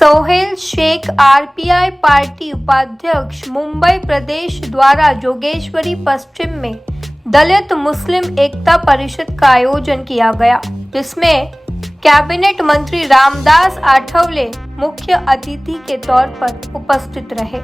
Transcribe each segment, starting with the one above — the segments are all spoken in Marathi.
सोहेल शेख आरपीआई पार्टी उपाध्यक्ष मुंबई प्रदेश द्वारा जोगेश्वरी पश्चिम में दलित मुस्लिम एकता परिषद का आयोजन किया गया, जिसमें कैबिनेट मंत्री रामदास आठवले मुख्य अतिथि के तौर पर उपस्थित रहे।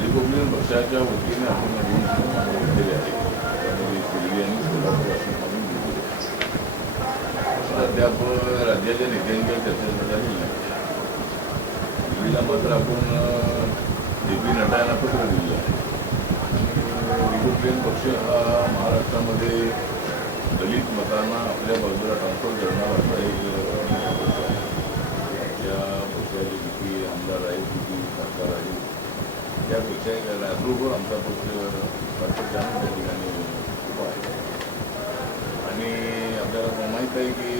रिपब्लिकन पक्षाच्या वतीने आपण घेतलेले आहे. त्यामध्ये दिल्ली आणि सोलापूर अशी म्हणून घेतलेली आहे. अद्याप राज्याच्या नेत्यांच्या चर्चा झालेली नाही. दिल्लीला मात्र आपण जे.पी. नड्डा यांना पत्र दिलेलं आहे. रिपब्लिकन पक्ष हा महाराष्ट्रामध्ये दलित मतांना आपल्या बाजूला ट्रान्सफर करणारा असा एक पक्ष आहे. त्या पक्षाचे किती आमदार आहेत, किती खासदार आहेत, त्यापेक्षा राजूवर आमचा पक्ष सातत्यानं त्या ठिकाणी उभा आहे. आणि आपल्याला माहीत आहे की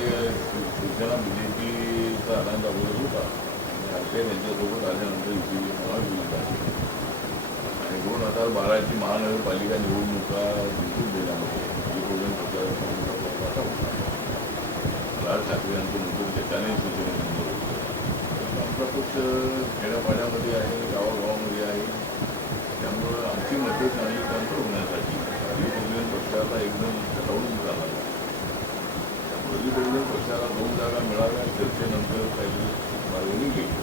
शिवसेना BJPचा आनंद अगोदर होता आणि आरपीआय त्यांच्यासोबत आल्यानंतर युती महाविकास झाली. आणि 2012ची महानगरपालिका निवडणुका जिंकून देण्यामध्ये रिपब्लिकन पक्षाचा वाटा होता. राज ठाकरे यांचं नंतर त्याच्याने शिवसेनेनंतर होतं. आमचा पक्ष खेड्यापाड्यामध्ये आहे, गावागावामध्ये आहे. त्यामुळं आमची मते चांगली ट्रान्सफर होण्यासाठी रिपब्लिकन पक्षाला एकदम ठरवून झाला. त्यामुळे रिपब्लिकन पक्षाला 2 जागा मिळाव्या चर्चेनंतर काही मागणी केली.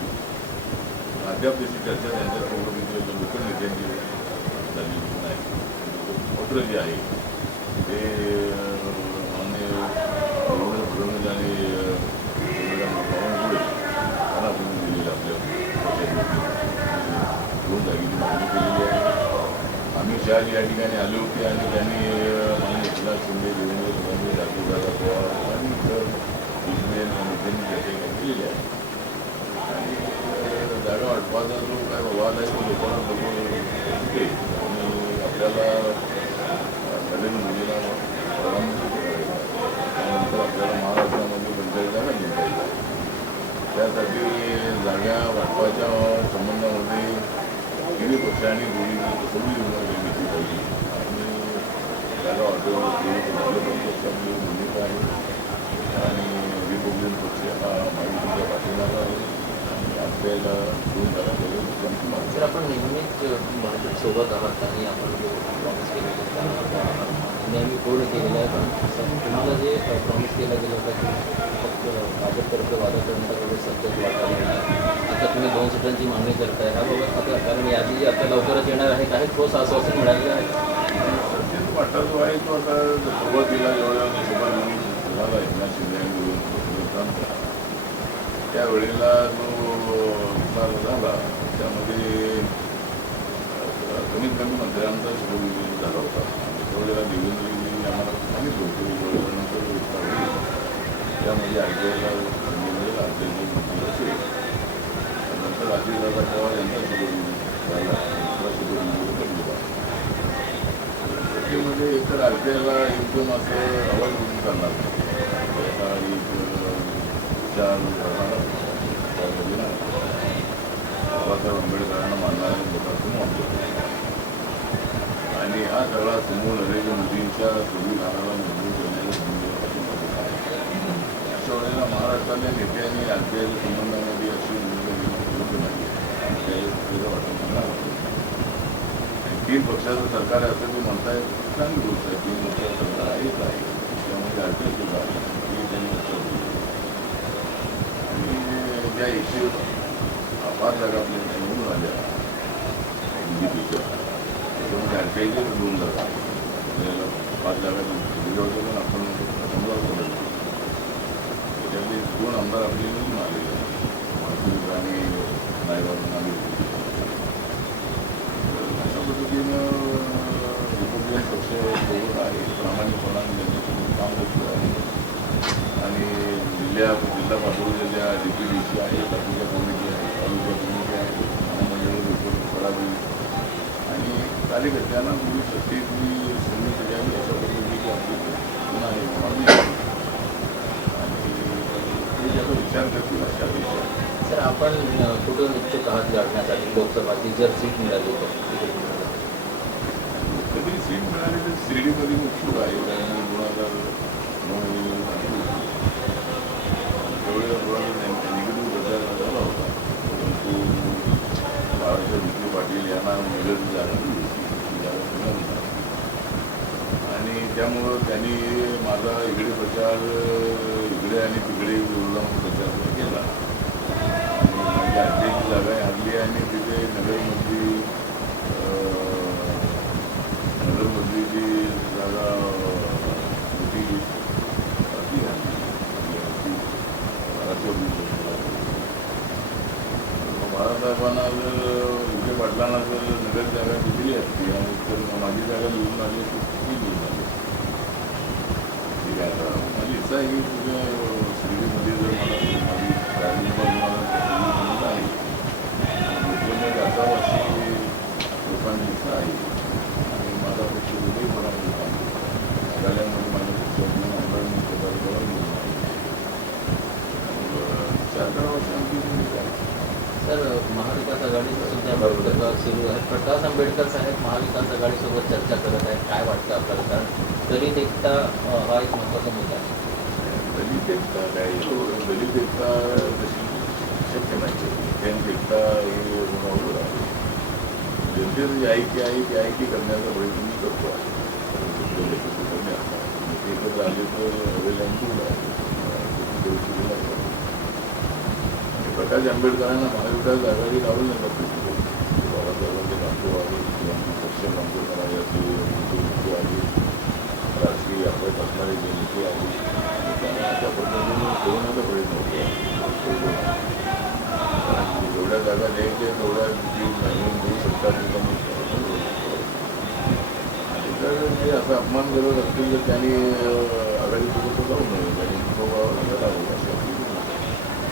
अद्याप त्याची चर्चा त्यांच्यासोबत लोकल नेत्यांची झालेली नाही. पत्र जे आहे ते माननीय देवेंद्र फडणवीस आणि बावनकुळे यांना तुम्ही दिलेलं आपल्या पक्षाची 2 जागेची मागणी केलेली आहे. अमित शहा या ठिकाणी आले होते आणि त्यांनी माननीय एकनाथ शिंदे, देवेंद्र फडणवीस, अजितदादा पवार आणि इतर नेत्यांनी चर्चा केलेली आहे. आणि जागा वाटपाचा जो काय वाद आहे तो लोकांना बघून होते आणि आपल्याला नरेंद्र मोदीला प्रधानमंत्री करायचा त्यानंतर आपल्याला महाराष्ट्रामध्ये पंचायत जागा जिंकायच्या आहे. त्यासाठी जागा वाटपाच्या संबंधामध्ये तिन्ही पक्षांनी सगळी घेतली पाहिजे आणि जागा वाटप भूमिका आहे. आणि रिपब्लिकन पक्ष हा महायुतीच्या पाठीमागा आहे आणि आपल्याला 2 जागा आपण नेहमीच भाजप सोबत आहात आणि आपण जो प्रॉमिस केलेलं आहे नेहमी पूर्ण केलेलं आहे, पण तुम्हाला जे प्रॉमिस केलं गेलं होतं की फक्त भाजपतर्फे वादा करण्याचा थोडं सत्तेत वाटायला मिळणार, आता तुम्ही 2 सीटांची मागणी करताय ह्याबाबत आता, कारण यादी आता लवकरच येणार आहे, काही ठोस आश्वासन मिळालेलं आहे? सचिन वाटा जो आहे तो आता सुरुवातीला एवढ्या सोबत झाला एकनाथ शिंदे यांनी त्यावेळेला जो विचार झाला त्यामध्ये कमीत कमी मंत्र्यांचा शपथविधी झाला होता. त्यावेळेला देवेंद्रजी आम्हाला सांगितलं होतं की एवढ्यानंतर विस्तार होईल, त्यामध्ये RTIला संधी मिळेल, RTIची मंत्री असेल. नंतर अजितदादा पवार यांचा शपथविधी झाला, दुसरा शपथविधी बदलला. त्यामध्ये एकतर RTIला एकदम असं आवाज करून चालणार त्याचा एक विचार करणारा बाबासाहेब आंबेडकरांना मानणारा मोठा समूह आणि हा सगळा समूह नरेंद्र मोदींच्या संविधानाला मंजूर करण्याच्या भूमिकेपासून बसला आहे. अशा वेळेला महाराष्ट्रातल्या नेत्यांनी RTIच्या संबंधामध्ये अशी भूमिका घेणं योग्य नाही. RTIला वाटून म्हणणार आणि 3 पक्षाचं सरकार आहे असं ते म्हणताय, चांगली गोष्ट आहे. 3 पक्षाचं सरकार आहेच आहे, त्यामध्ये RTI सुद्धा आहे, ही त्यांनी लक्षात घेतली. आणि ज्या 105 जागा आपल्या निवडून आल्या BJPच्या, त्याच्यामध्ये RTIच्या 2 जागा, आपल्याला 5 जागा दिल्या होत्या, पण आपण समजा बोलत त्याच्यातले 2 आमदार आपले निवडून आलेले माधुरी आणि नायगाव आले होते. अशा पद्धतीनं रिपब्लिकन पक्ष सोबत आहे, प्रामाणिकपणाने त्यांच्याकडून काम होतं आहे. आणि जिल्हा पातळीच्या DPDC आहे, तालुक्या कमिटी आहे, तालुका कमिटी आहे, महामंडळ रिपोर्ट करावी आणि कार्यकर्त्यांना पूर्वी सत्तेची संधी द्यावी अशा पद्धतीची आपली पुन्हा आहे मागणी आहे आणि ते ज्याचा विचार करतील अशा विचार. सर, आपण कुठून इच्छुक आहात लढण्यासाठी लोकसभाची जर सीट मिळाली तर? कधी सीट मिळाली तर शिर्डीमध्ये इच्छुक आहे, कारण 2009 त्यावेळेला थोडासा निगेटिव्ह प्रचार झाला होता, परंतु बाळासाहेब विखे पाटील यांना मेजॉरिटी जागा दिली होती, जागा मिळाली आणि त्यामुळं त्यांनी माझा इकडे प्रचार इकडे आणि तिकडे विरोधात प्रचार केला आणि माझी RTIची जागा हरली आणि तिथे नगरमधली जी जागा होती ती हरली. बाळासाहेबांना जर विखे पाटलांना जर नगर जागा दिली असती आणि तर माझी जागा निवडून आली तर ती निवडून आली. ठीक आहे, आता माझी इच्छा आहे की तुझ्या शिर्डीमध्ये जर मला माझी राजूला आहे लोकमध्ये असावं अशी लोकांची इच्छा आहे आणि माझा पक्ष वेगळी म्हणाले मेघालयामध्ये माझ्या पक्षातून आमदारांनी स्वतःला घेऊन आहे. 4 वर्षांची भूमिका आहे. सर, महाविकास आघाडीचं सुद्धा बैठका सुरू आहे. प्रकाश आंबेडकर साहेब महाविकास आघाडीसोबत चर्चा करत आहेत, काय वाटतं आपल्याला? कारण दलित एकता हा एक महत्त्वाचा मुद्दा आहे. दलित एकता काय, दलित एकता तशी शक्य नाही. त्यांची एकता हे अवघड आहे. जनतेची ऐकी करण्याचा प्रयत्न मी करतो आहे, ते एकत्र आले तर अवेलेबल आहे. प्रकाश आंबेडकरांना महाविकास आघाडी लावून नाही शकतो. बाबासाहेबांचे राष्ट्रवादी किंवा सक्षम आंबेडकर आहे, राजकीय अभ्यास असणारे जे नेते आहेत त्यांना अशा पद्धतीने ठेवण्याचा प्रयत्न होतो. जेवढ्या जागा द्यायच्या तेवढ्या नवीन देऊ शकतात आणि जर ते असं अपमान करत असतील तर त्यांनी आघाडीसोबत जाऊ नये, त्यांनी तो लढा होईल अशी